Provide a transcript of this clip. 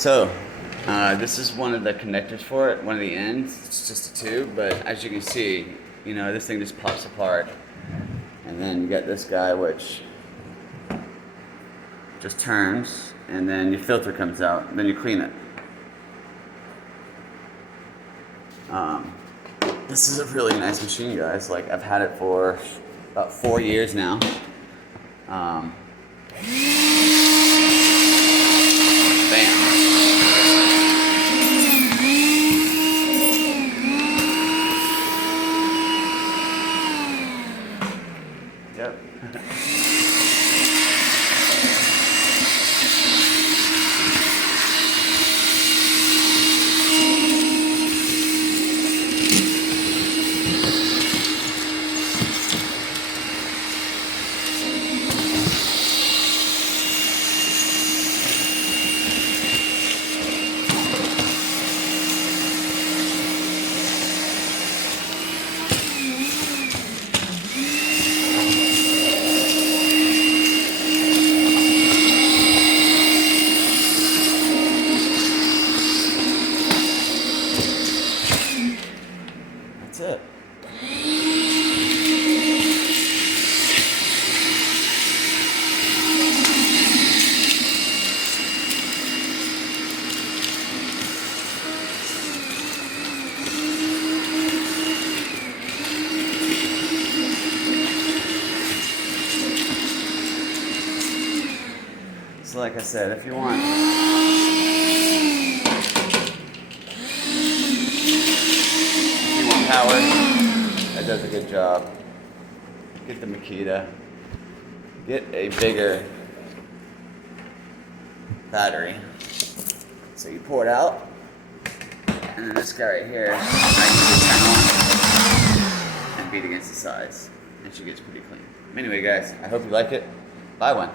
So, this is one of the connectors for it, one of the ends. It's just a tube, but as you can see, you know, this thing just pops apart. And then you got this guy, which just turns, and then your filter comes out, then you clean it. This is a really nice machine, guys. Like, I've had it for about 4 years now. Bam. Yep. That's it. So like I said, if you want power, that does a good job. Get the Makita. Get a bigger battery. So you pour it out, and then this guy right here, I can turn on and beat against the sides, and she gets pretty clean. Anyway, guys, I hope you like it. Buy one.